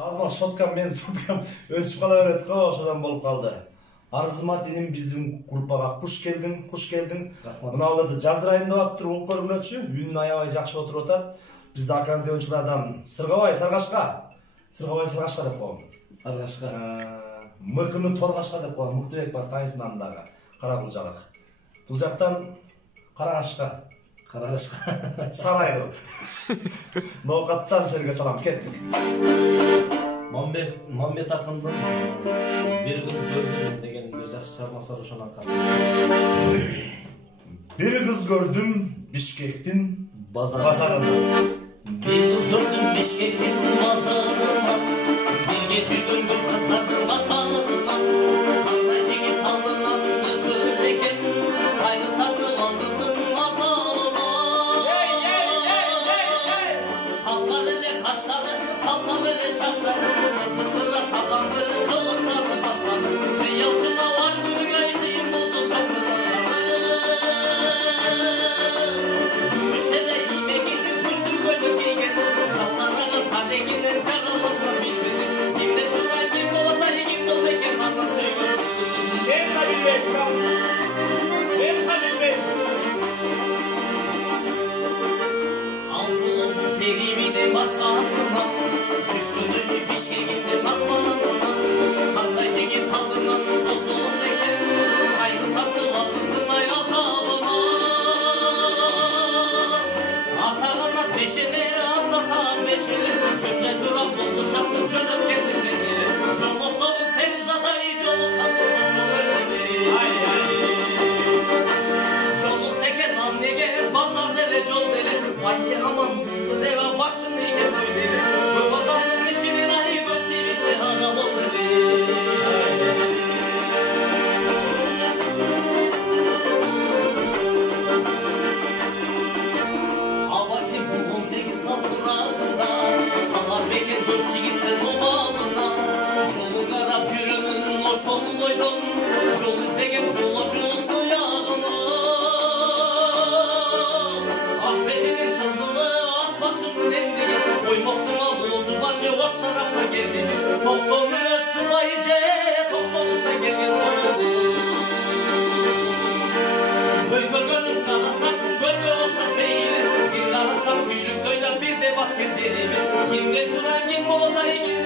Азма соткам өсүп кала берет го, ошодон болуп калды. Арзымат иним биздин группага куш келдиң. Мыналарды жаздырайын деп аптыр, угуп көргүлөчү. Үнүн аябай жакшы отуруп атат. Бизде аккордеончулардан Саргашка деп коем. Саргашка. Мыкыны Торгашка деп коем. Мыктыбек бар Тайсын андагы Каракулжалык. Бул жактан Карагашка. Сарай кылып. Ноокаттан силерге салам, кеттик. Мамбет акындын бир кыз көрдүм деген бир жакшы чыгармасы бар, ошону аткан. Бир кыз көрдүм Бишкектин базарында. Бир кыз көрдүм Бишкектин базарында. Бирге жүргөн көп кыздардын катарынан. Кандай жигит алдынан өтөр экен, кайгы тартып ал кыздын азабына. Капкан эле каштары, капкан эле чачлары, кызыктыра табанды кылыктарды баскан. Кыялчына бар күнүңө кыйын болду тапкырлары. Күмүш эле иймегини күндүгөнү кийген, чалканаган тарегинен жаралса билбеди. Кимде турган ким болот, ким болду экен аны сөйгөн. Алсылын терибиде басканына, түшкөнү Бишкегинде назманына. Кандай жигит алдынан тосулуп экен, кайгы тартып ал кыздын азабына. Атагана бешене андаса бешеле, чөмчө сурап болду чакты жөнөп кетти дезеле. Жолоктогу тез атай жолукканды жолук текен ал неге базар деле жол деле, байке амансызбы деп башын ийге койду эле. Көп адамдын ичинен ай көз тийбесе ага болду эле. Абаким 18 салтырагында калар бекен көп жигиттин обалына. Жолу карап жүрөмүн ошол ойдон, жол издеген жолочу ягына. Ак бетинин кызылы, ак башынын эндиги, оймоксуңа боозу бар же ош тарапка келди. Токтоо менен сыбай же токтолукта келген соолу. Көл көргөнүн карасаң, көлгө окшош мейли. Бир карасаң чүйлүк тойдо бир деп аткан жериме. Кимге суран ким болот, ким